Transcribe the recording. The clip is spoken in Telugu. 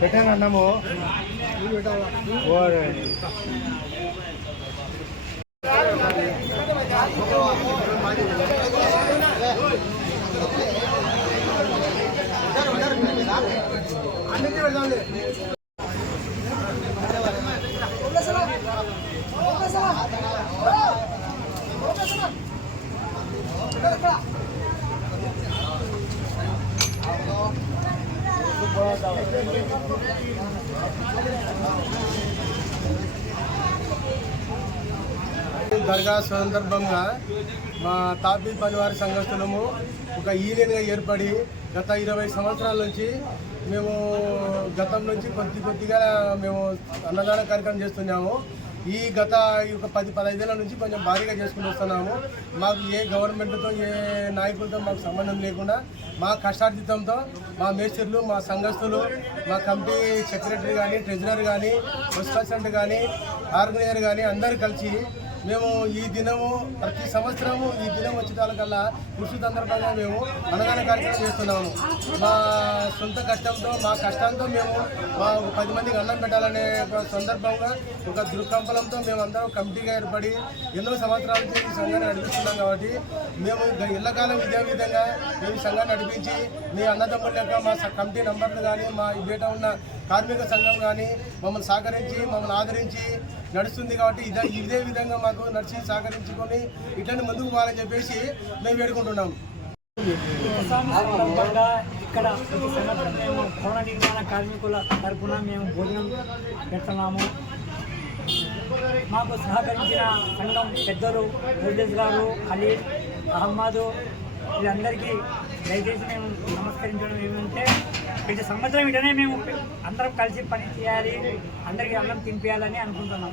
పెట్టాను అన్నము ఓరే. దర్గా సందర్భంగా మా తాపీ పనివారి సంఘస్థులము ఒక యూనియన్గా ఏర్పడి గత ఇరవై సంవత్సరాల నుంచి మేము గతం నుంచి కొద్ది కొద్దిగా మేము అన్నదాన కార్యక్రమం చేస్తున్నాము. ఈ గత ఈ ఒక పది పదహైదేళ్ళ నుంచి కొంచెం భారీగా చేసుకుని వస్తున్నాము. మాకు ఏ గవర్నమెంట్తో ఏ నాయకులతో మాకు సంబంధం లేకుండా మా కష్టార్జితంతో మా మేస్త్రులు మా సంఘస్థులు మా కమిటీ సెక్రటరీ కానీ ట్రెజరర్ కానీ వైస్ ప్రెసిడెంట్ కానీ ఆర్గనైజర్ కానీ అందరు కలిసి మేము ఈ దినము ప్రతి సంవత్సరము ఈ దినం వచ్చేటాలకల్లా కృషి సందర్భంగా మేము అన్నదాన కార్యక్రమం చేస్తున్నాము. మా సొంత కష్టంతో మా కష్టంతో మేము మా పది మందికి అన్నం పెట్టాలనే ఒక సందర్భంగా ఒక దృక్కంపలంతో మేము అందరం కమిటీగా ఏర్పడి ఎన్నో సంవత్సరాల నుంచి ఈ సంఘాన్ని నడిపిస్తున్నాం కాబట్టి మేము ఇళ్ళకాలం ఇదే విధంగా మేము సంఘాన్ని నడిపించి మీ అన్నదమ్ముల యొక్క మా స- కమిటీ నంబర్లు కానీ మా ఈ బయట ఉన్న కార్మిక సంఘం కానీ మమ్మల్ని సహకరించి మమ్మల్ని ఆదరించి నడుస్తుంది కాబట్టి ఇదే ఇదే విధంగా మాకు నడిచి సహకరించుకొని ఇట్లనే ముందుకు పోవాలని చెప్పేసి మేము వేడుకుంటున్నాము. ఇక్కడ ప్రతి సంవత్సరం మేము భవన నిర్మాణ కార్మికుల తరఫున మేము భోజనం పెడుతున్నాము. మాకు సహకరించిన సంఘం పెద్దలు ముర్దేశ్ గారు ఖలీల్ అహ్మద్ వీళ్ళందరికీ దయచేసి మేము నమస్కరించడం ఏమంటే ప్రతి సంవత్సరం ఇటనే మేము అందరం కలిసి పని చేయాలి అందరికీ అన్నం తినిపించాలని అనుకుంటున్నాం.